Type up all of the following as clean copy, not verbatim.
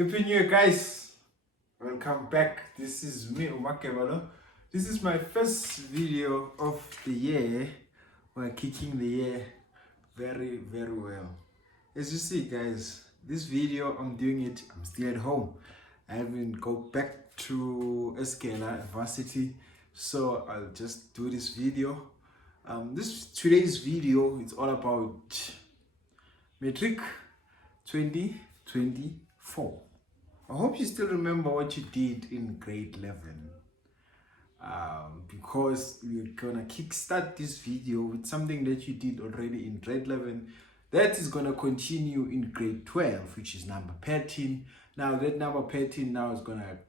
Happy New Year, guys! Welcome back. This is me, Umakevalo. This is my first video of the year. We're kicking the year very, very well. As you see, guys, this video, I'm doing it, I'm still at home. I haven't go back to Eskela varsity, so I'll just do this video. Today's video is all about Matric 2024. I hope you still remember what you did in grade 11. Because we're gonna kickstart this video with something that you did already in grade 11 that is gonna continue in grade 12, which is number 13. Now that number 13 now is gonna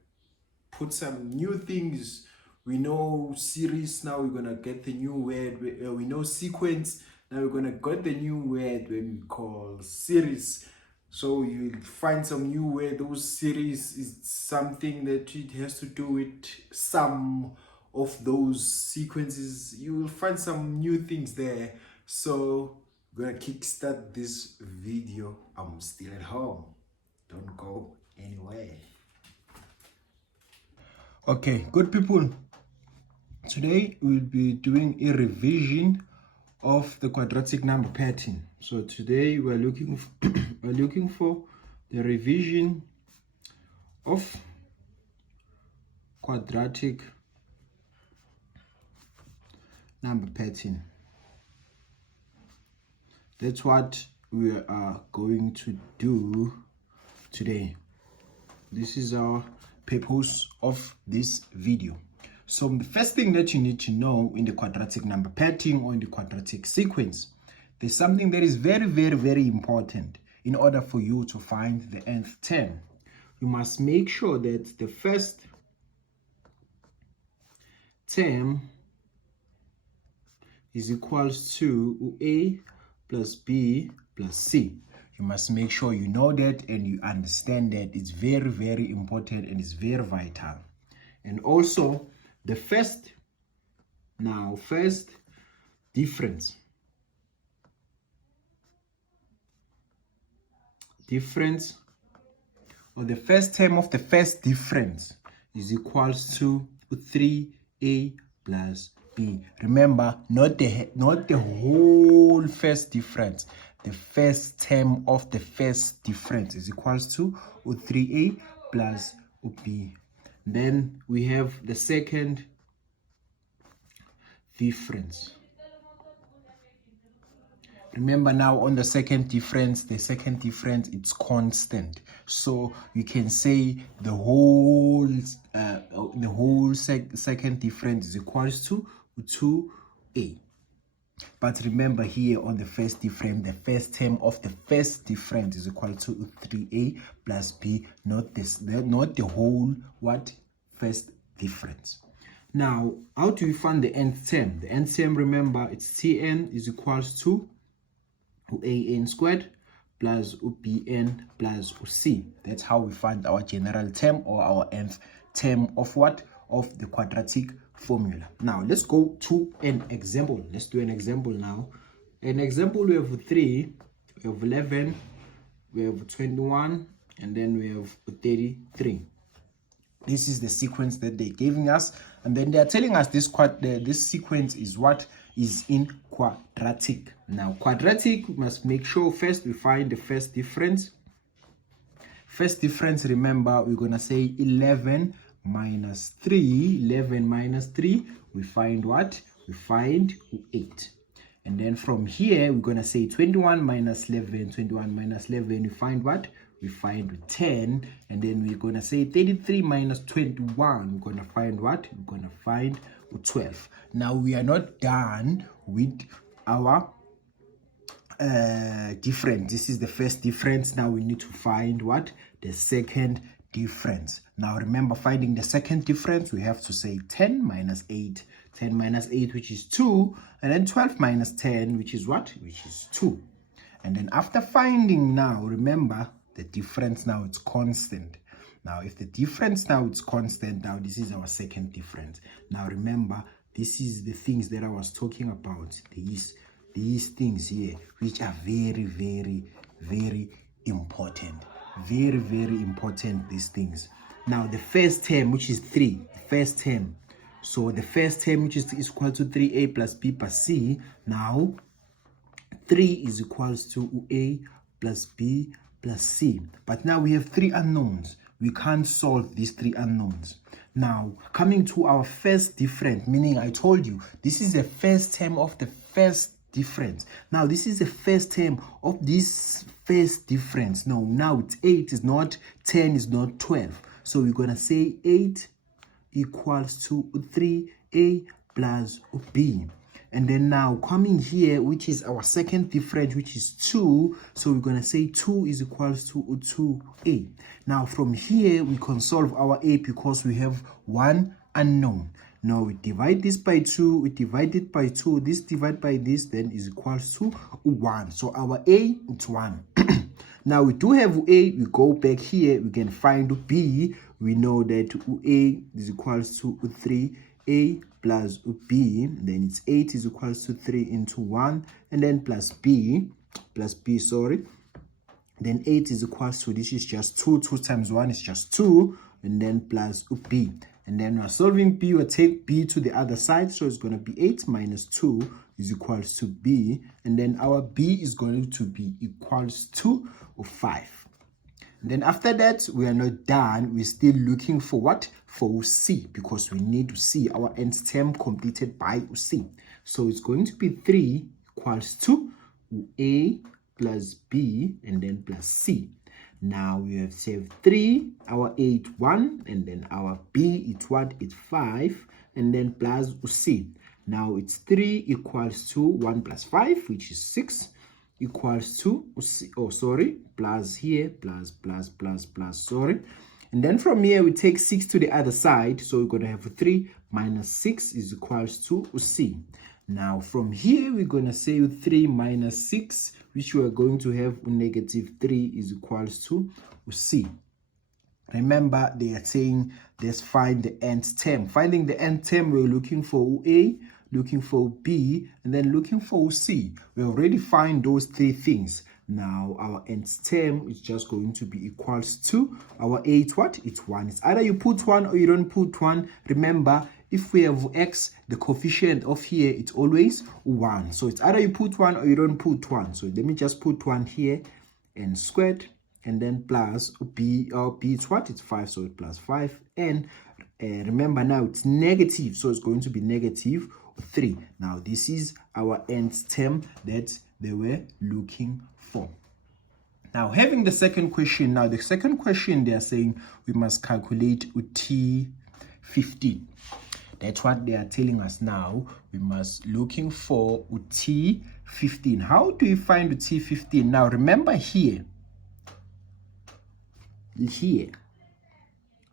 put some new things. We know series, now we're gonna get the new word. We know sequence, now we're gonna get the new word when we call series. So you'll find some new word. Those series is something that it has to do with some of those sequences. You will find some new things there. So we're gonna kickstart this video. I'm still at home. Don't go anywhere. Okay, good people. Today we'll be doing a revision of the quadratic number pattern. So today we're looking for the revision of quadratic number pattern. That's what we are going to do today. This is our purpose of this video. So the first thing that you need to know in the quadratic number pattern or in the quadratic sequence, there's something that is very, very, very important in order for you to find the nth term. You must make sure that the first term is equals to A plus B plus C. You must make sure you know that and you understand that. It's very, very important and it's very vital. And also the first difference or the first term of the first difference is equals to 3A plus B. Remember, not the whole first difference. The first term of the first difference is equals to 3A plus B. Then we have the second difference. Remember now on the second difference, it's constant. So you can say the whole second difference is equals to 2A. But remember here on the first difference, the first term of the first difference is equal to 3A plus B, not the whole first difference. Now, how do we find the nth term? The nth term, remember, it's Tn is equals to an squared plus bn plus c. That's how we find our general term or our nth term of what? Of the quadratic formula. Now let's go to an example. Let's do an example now. An example, we have 3, we have 11, we have 21, and then we have 33. This is the sequence that they're giving us, and then they're telling us this sequence is what is in quadratic. Now quadratic, we must make sure first we find the first difference. First difference, remember, we're gonna say 11 minus 3. 11 minus 3, we find what? We find 8. And then from here, we're gonna say 21 minus 11. 21 minus 11, we find what? We find 10. And then we're gonna say 33 minus 21, we're gonna find what? We're gonna find 12. Now we are not done with our difference. This is the first difference. Now we need to find what? The second difference. Now remember, finding the second difference, we have to say 10 minus 8. 10 minus 8, which is 2, and then 12 minus 10, which is what? Which is 2. And then after finding, now remember, the difference now it's constant. Now if the difference now it's constant, now this is our second difference. Now remember, this is the things that I was talking about, these things here, which are very, very, very important. Very, very important, these things. Now, the first term, which is 3, first term. So the first term, which is equal to 3a plus b plus c. Now, 3 is equals to a plus b plus c. But now we have 3 unknowns. We can't solve these 3 unknowns. Now, coming to our first difference, meaning I told you, this is the first term of the first difference. Now, this is the first term of this first difference. No, now it's 8 is not 10 is not 12. So we're going to say 8 equals to 3a plus b. And then now coming here, which is our second difference, which is 2. So we're going to say 2 is equals to 2a. Now from here, we can solve our a because we have one unknown. Now we divide this by 2, we divide it by 2, this divide by this, then is equals to 1. So our a is 1. Now we do have a, we go back here, we can find b. We know that a is equals to 3a plus b, then it's 8 is equals to 3 into 1, and then plus b, sorry. Then 8 is equals to, this is just 2, 2 times 1 is just 2, and then plus b. And then we're solving b, we'll take b to the other side, so it's going to be 8 minus 2 is equals to b, and then our b is going to be equals to 5. And then after that, we are not done. We're still looking for what? For c, because we need to see our nth term completed by c. So it's going to be 3 equals to a plus b, and then plus c. Now we have saved 3, our a is 1, and then our b is what? It's 5, and then plus c. Now it's 3 equals to 1 plus 5, which is 6, equals to, plus here, plus, sorry. And then from here, we take 6 to the other side. So we're going to have 3 minus 6 is equals to c. Now from here, we're going to say 3 minus 6, which we are going to have negative 3 is equals to c. Remember, they are saying, let's find the nth term. Finding the nth term, we're looking for a, looking for b, and then looking for c. We already find those 3 things. Now our nth term is just going to be equals to our a. It's what? It's 1. It's either you put 1 or you don't put 1. Remember, if we have x, the coefficient of here, it's always 1. So it's either you put 1 or you don't put 1. So let me just put 1 here and squared, and then plus b, or b is what? It's 5, so it's plus 5. And remember now it's negative, so it's going to be negative 3. Now this is our nth term that they were looking for. Now having the second question, now the second question they are saying we must calculate T15. That's what they are telling us now. We must looking for T15. How do we find T15? Now remember here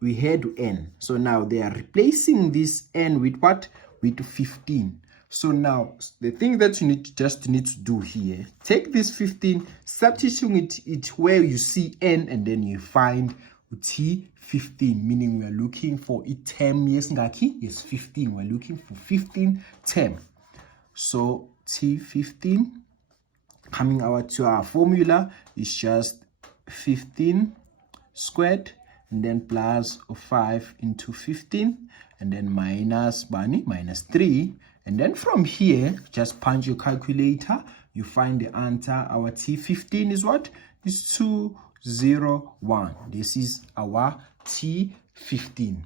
we had n. So now they are replacing this n with what? With 15. So now the thing that you just need to do here, take this 15, substitute it where you see n, and then you find T15, meaning we are looking for a term. Yes, ngaki is 15. We're looking for 15 term. So T15 coming out to our formula is just 15 squared, and then plus 5 into 15, and then minus 3. And then from here, just punch your calculator, you find the answer. Our T15 is what? Is 201. This is our T15.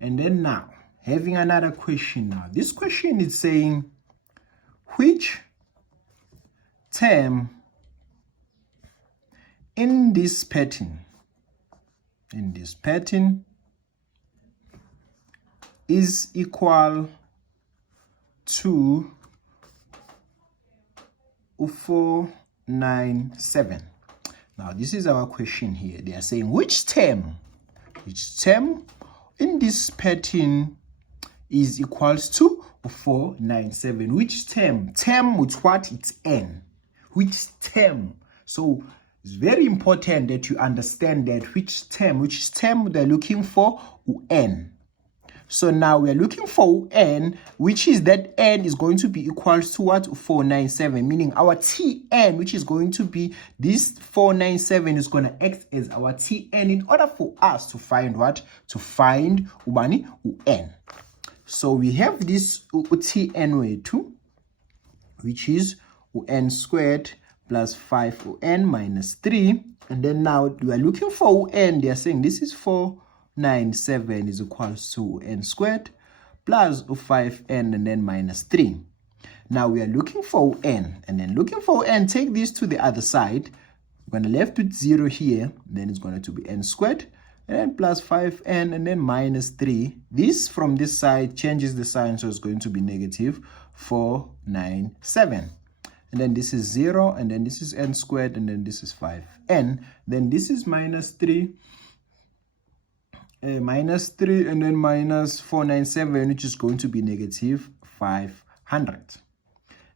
And then now, having another question now. This question is saying, which term in this pattern, is equal to 497. Now this is our question here. They are saying which term in this pattern is equals to 497. Which term with what? It's n. Which term? So it's very important that you understand that which term they're looking for, n. So now we are looking for n, which is that n is going to be equals to what? 497, meaning our Tn, which is going to be this 497, is going to act as our Tn in order for us to find what? To find ubani n. So we have this Tn way 2, which is n squared plus 5n minus 3. And then now we are looking for n. They are saying this is 497 is equals to n squared plus 5n and then minus 3. Now we are looking for n. And then looking for n, take this to the other side. We're going to left with 0 here. Then it's going to be n squared. And then plus 5n and then minus 3. This from this side changes the sign, so it's going to be negative 497. And then this is 0, and then this is n squared, and then this is 5n. Then this is minus 3, and then minus 497, which is going to be negative 500.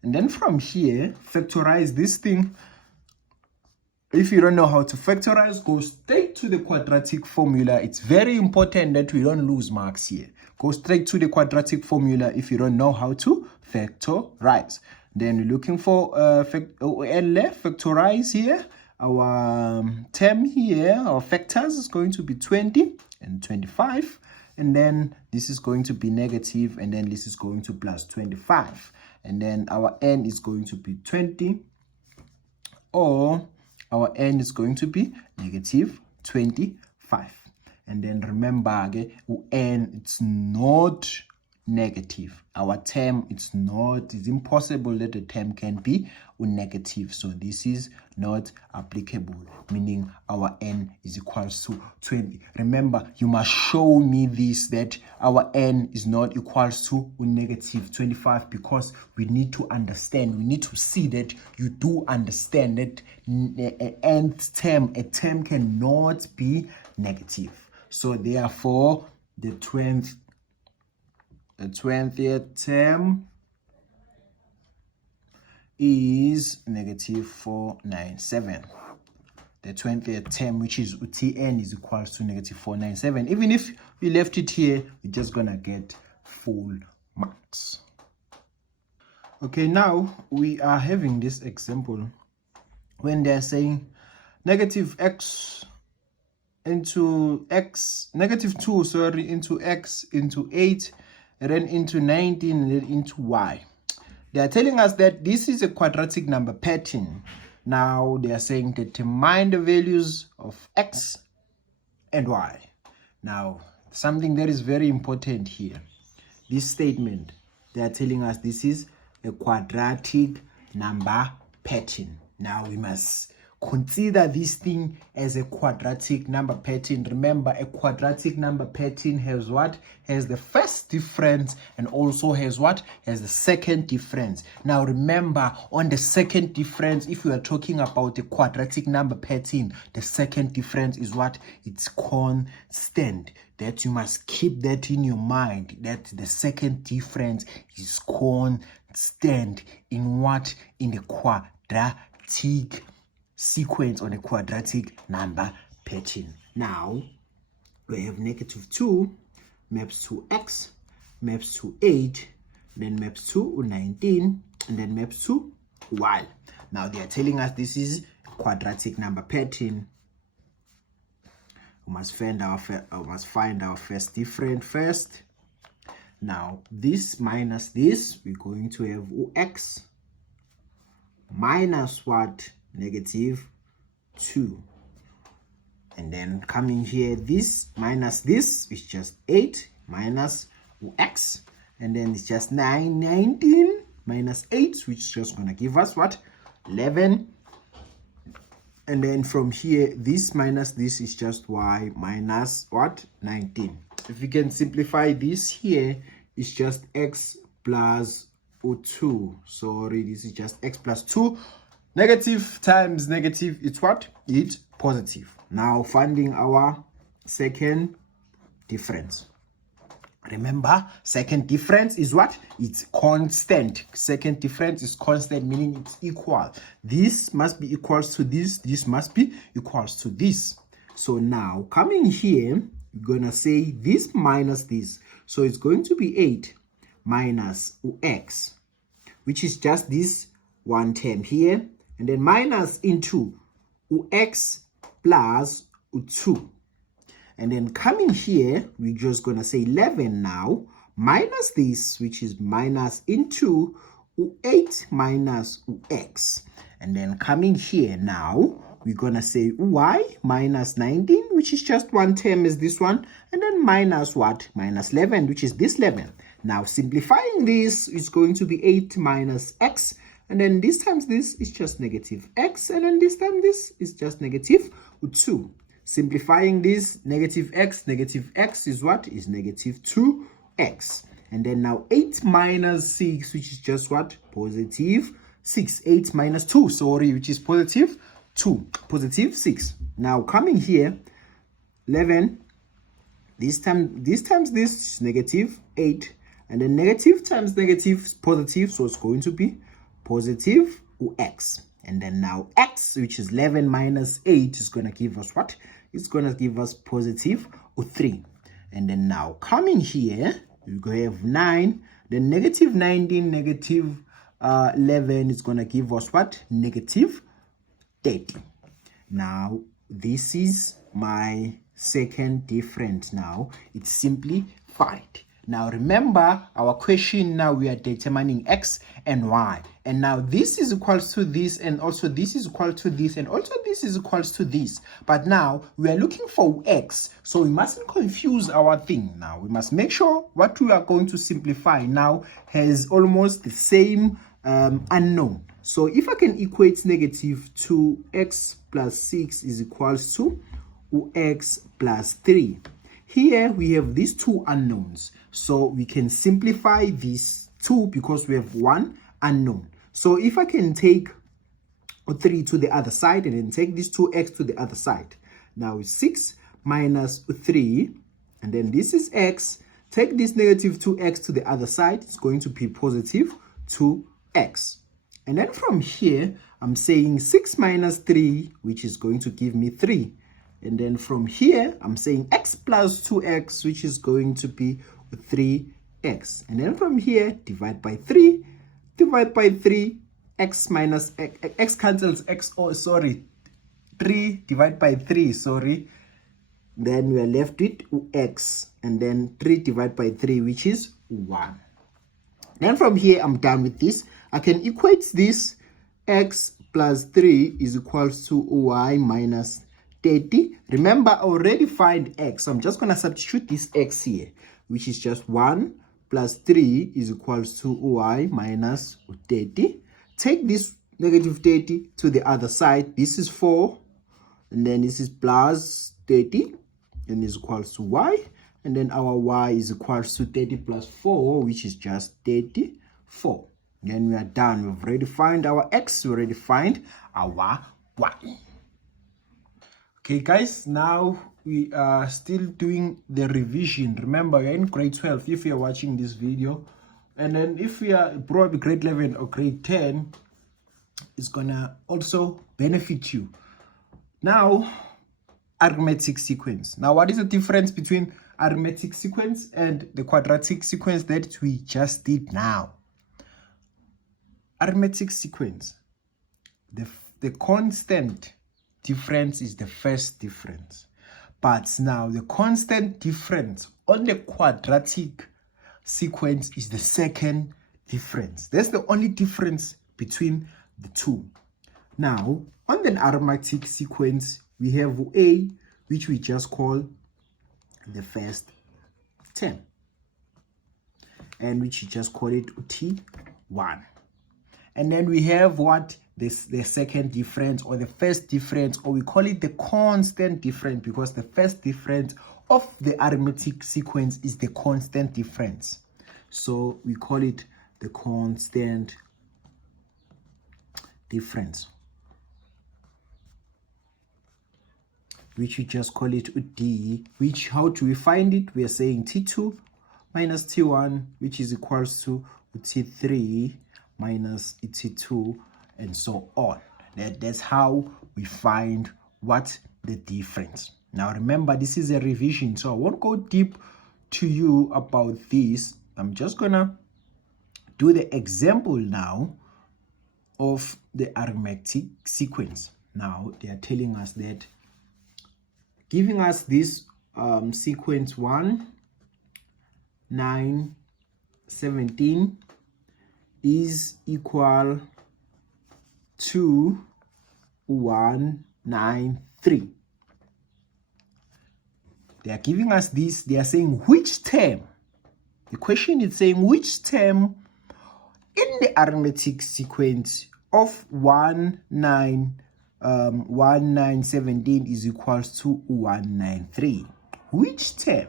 And then from here, factorize this thing. If you don't know how to factorize, go straight to the quadratic formula. It's very important that we don't lose marks here. Go straight to the quadratic formula if you don't know how to factorize. Then we're looking for factorize here. Our term here, our factors is going to be 20 and 25. And then this is going to be negative, and then this is going to plus 25. And then our n is going to be 20, or our n is going to be negative 25. And then remember, okay, n, it's not negative. Our term, it's impossible that the term can be negative. So this is not applicable, meaning our n is equals to 20. Remember, you must show me this, that our n is not equals to negative 25, because we need to understand, we need to see that you do understand that a term cannot be negative. So therefore, the 20th term is negative 497. The 20th term, which is Tn, is equals to negative 497. Even if we left it here, we're just gonna get full marks. Okay, now we are having this example when they're saying negative x into x, negative 2, sorry, into x into 8, and then into 19, and then into y. They are telling us that this is a quadratic number pattern. Now they are saying determine the values of x and y. Now, something that is very important here. This statement, they are telling us this is a quadratic number pattern. Now we must consider this thing as a quadratic number pattern. Remember, a quadratic number pattern has what? Has the first difference and also has what? Has the second difference. Now remember, on the second difference, if we are talking about a quadratic number pattern, the second difference is what? It's constant. That you must keep that in your mind, that the second difference is constant in what? In the quadratic sequence on a quadratic number pattern. Now we have negative 2 maps to x, maps to 8, then maps to 19, and then maps to y. Now they are telling us this is a quadratic number pattern. We must find our first difference first. Now this minus this, we're going to have x minus what? Negative 2. And then coming here, this minus this is just 8 minus x, and then it's just 19 minus 8, which is just going to give us what? 11. And then from here, this minus this is just y minus what? 19. If you can simplify this here, it's just x plus 2. Sorry, this is just x plus 2. Negative times negative, it's what? It's positive. Now finding our second difference. Remember, second difference is what? It's constant. Second difference is constant, meaning it's equal. This must be equals to this. This must be equals to this. So now coming here, we're gonna say this minus this. So it's going to be 8 minus x, which is just this one term here, and then minus into x plus 2. And then coming here, we're just going to say 11 now, minus this, which is minus into 8 minus x. And then coming here now, we're going to say y minus 19, which is just one term as this one. And then minus what? Minus 11, which is this 11. Now simplifying this, it's going to be 8 minus x. And then this times this is just negative x. And then this time this is just negative 2. Simplifying this, negative x is what? Is negative 2x. And then now 8 minus 6, which is just what? Positive 6. 8 minus 2, sorry, which is positive 2. Positive 6. Now coming here, 11. This times this is negative 8. And then negative times negative is positive, so it's going to be positive x. And then now x, which is 11 minus 8, is going to give us what? It's going to give us positive 3. And then now coming here, we're going to have 9. Then negative 19, negative 11 is going to give us what? Negative 30. Now, this is my second difference now. It's simplified. Now remember our question, now we are determining x and y, and now this is equals to this, and also this is equal to this, and also this is equals to this. But now we are looking for x, so we mustn't confuse our thing. Now we must make sure what we are going to simplify now has almost the same unknown. So if I can equate negative 2x plus 6 is equals to x plus 3. Here we have these two unknowns, so we can simplify these two because we have one unknown. So if I can take 3 to the other side and then take this 2x to the other side, now it's 6 minus 3, and then this is x. Take this negative 2x to the other side, it's going to be positive 2x. And then from here, I'm saying 6 minus 3, which is going to give me 3. And then from here, I'm saying x plus 2x, which is going to be 3x. And then from here, divide by 3, x minus x cancels x, oh sorry, 3 divide by 3, sorry. Then we are left with x, and then 3 divide by 3, which is 1. Then from here, I'm done with this. I can equate this, x plus 3 is equals to y minus 30. Remember, I already find x. So I'm just going to substitute this x here, which is just 1 plus 3 is equals to y minus 30. Take this negative 30 to the other side. This is 4. And then this is plus 30. And is equals to y. And then our y is equals to 30 plus 4, which is just 34. Then we are done. We've already found our x. We already find our y. Okay guys, now we are still doing the revision. Remember, you're in grade 12 if you're watching this video, and then if we are probably grade 11 or grade 10, it's gonna also benefit you. Now, arithmetic sequence. Now, what is the difference between arithmetic sequence and the quadratic sequence that we just did now? Arithmetic sequence, the constant difference is the first difference, but now the constant difference on the quadratic sequence is the second difference. That's the only difference between the two. Now on the arithmetic sequence, we have a, which we just call the first term, and which we just call it T1. And then we have what? The second difference, or the first difference, or we call it the constant difference, because the first difference of the arithmetic sequence is the constant difference. So we call it the constant difference, which we just call it D, which, how do we find it? We are saying T2 minus T1, which is equals to T3 minus T2, and so on. That's how we find what the difference. Now remember, this is a revision, so I won't go deep to you about this, I'm just gonna do the example now of the arithmetic sequence. Now they are telling us that, giving us this sequence 1, 9, 17 is equal to 1, 9, 3. They are giving us this. They are saying which term. The question is saying which term in the arithmetic sequence of 1, 9, 17 is equals to 193. Which term?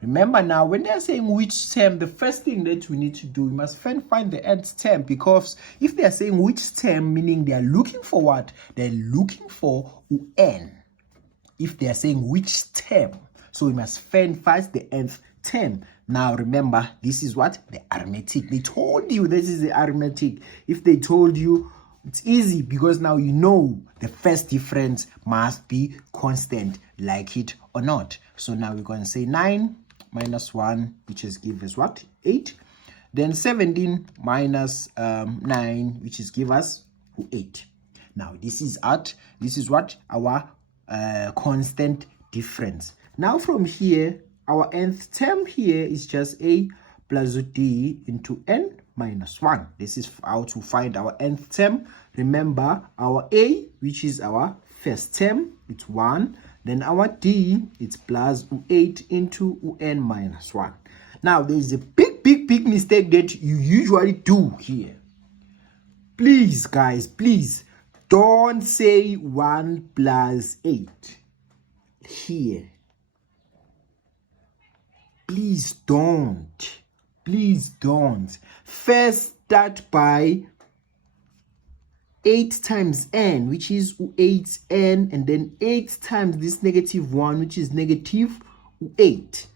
Remember now, when they're saying which term, the first thing that we need to do, we must find the nth term, because if they are saying which term, meaning they are looking for what? They're looking for n. If they are saying which term, so we must find first the nth term. Now remember, this is what? The arithmetic. They told you this is the arithmetic. If they told you, it's easy, because now you know the first difference must be constant, like it or not. So now we're going to say 9 minus 1, which is give us what? 8. Then 17 minus 9, which is give us 8. Now this is what? Our constant difference. Now from here, our nth term here is just a plus d into n minus 1. This is how to find our nth term. Remember, our a, which is our first term, it's 1. Then our d, it's plus 8 into n minus 1. Now, there is a big mistake that you usually do here. Please, guys, please, don't say 1 plus 8 here. Please don't. Please don't. First, start by 8 times n, which is 8n, and then 8 times this negative 1, which is negative 8.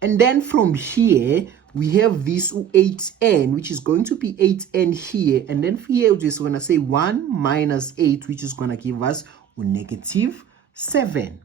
And then from here, we have this 8n, which is going to be 8n here. And then here, we're just going to say 1 minus 8, which is going to give us negative 7.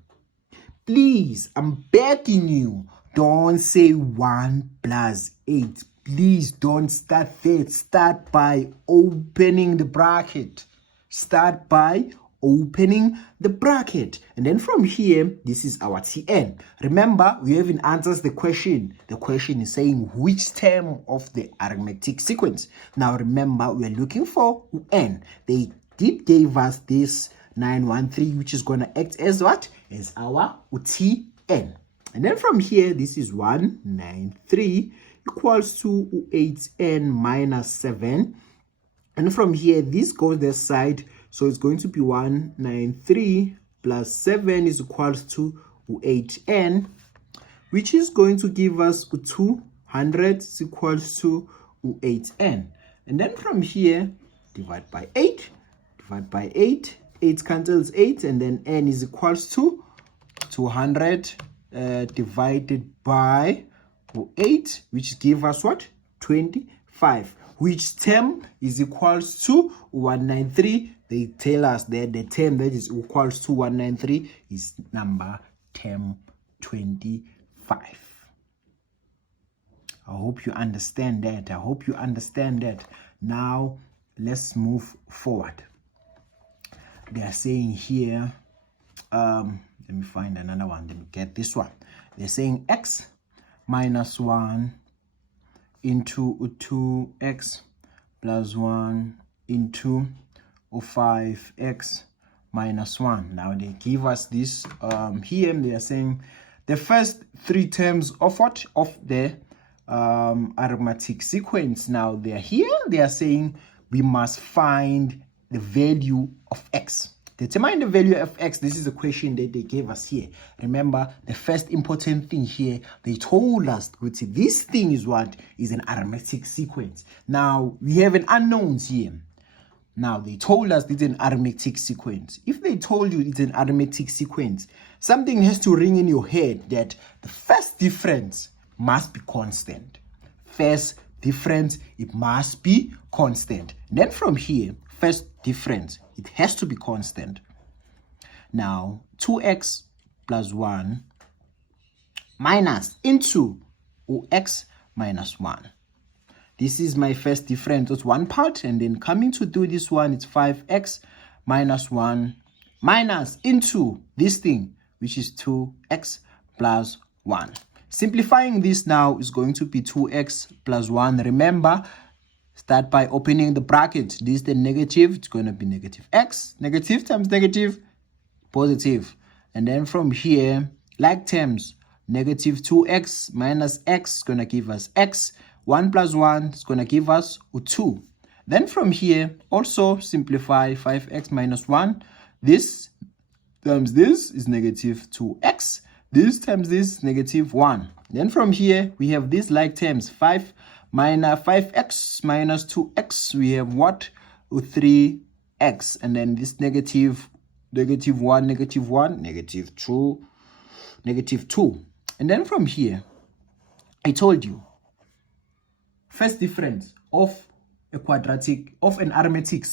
Please, I'm begging you, don't say 1 plus 8. Please don't start there. Start by opening the bracket. Start by opening the bracket. And then from here, this is our Tn. Remember, we haven't answered the question. The question is saying which term of the arithmetic sequence. Now remember, we are looking for n. They did give us this 913, which is going to act as what? As our Tn. And then from here, this is 193 equals to 8n minus 7. And from here, this goes this side. So it's going to be 193 plus 7 is equals to 8n, which is going to give us 200 is equals to 8n. And then from here, divide by 8. Divide by 8. 8 cancels 8. And then n is equals to 200 divided by 8, which give us what? 25. Which term is equals to 193? They tell us that the term that is equals to 193 is number term 25. I hope you understand that. I hope you understand that. Now, let's move forward. They are saying here, let me find another one. Let me get this one. They're saying x minus 1 into 2x plus 1 into 5x minus 1. Now they give us this here. They are saying the first 3 terms of what? Of the arithmetic sequence. Now they are here. They are saying we must find the value of x. Determine the value of x. This is a question that they gave us here. Remember, the first important thing here, they told us this thing is what? Is an arithmetic sequence. Now, we have an unknowns here. Now, they told us it's an arithmetic sequence. If they told you it's an arithmetic sequence, something has to ring in your head that the first difference must be constant. First difference, it must be constant. Then from here, first difference, it has to be constant. Now, 2x plus 1 minus into x minus 1. This is my first difference. It's one part, and then coming to do this one, it's 5x minus 1 minus into this thing, which is 2x plus 1. Simplifying this now is going to be 2x plus 1. Remember, start by opening the bracket. This is the negative. It's going to be negative x. Negative times negative, positive. And then from here, like terms, negative 2x minus x is going to give us x. 1 plus 1 is going to give us 2. Then from here, also simplify 5x minus 1. This times this is negative 2x. This times this is negative 1. Then from here, we have these like terms. 5x minus 2x. We have what? 3x. And then this negative 1, negative 2, negative 2. And then from here, I told you, first difference of a quadratic, of an arithmetic,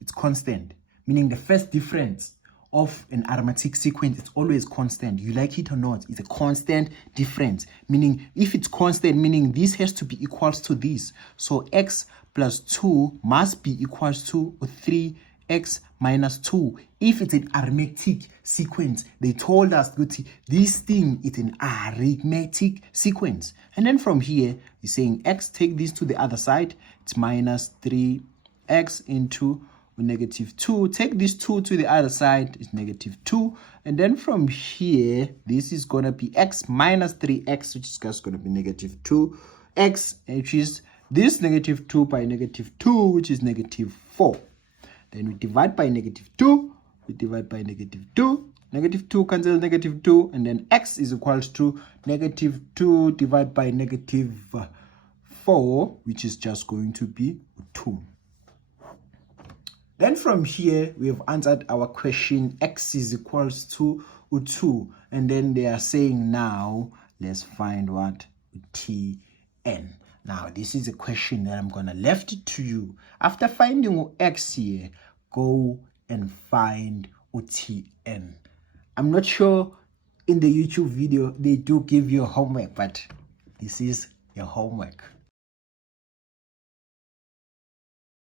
it's constant. Meaning the first difference of an arithmetic sequence is always constant. You like it or not, it's a constant difference. Meaning if it's constant, meaning this has to be equals to this. So x plus 2 must be equals to 3x minus 2. If it's an arithmetic sequence, they told us that this thing is an arithmetic sequence. And then from here, you're saying x, take this to the other side. It's minus 3x into negative 2. Take this 2 to the other side. It's negative 2. And then from here, this is going to be x minus 3x, which is just going to be negative 2x, which is this negative 2 by negative 2, which is negative 4. Then we divide by negative 2. We divide by negative 2. Negative 2 cancels negative 2. And then x is equals to negative 2 divided by negative 4, which is just going to be 2. Then from here, we have answered our question. X is equals to 2. And then they are saying now, let's find what? Tn. Now, this is a question that I'm going to left it to you. After finding x here, go and find Tn. I'm not sure in the YouTube video they do give you homework, but this is your homework.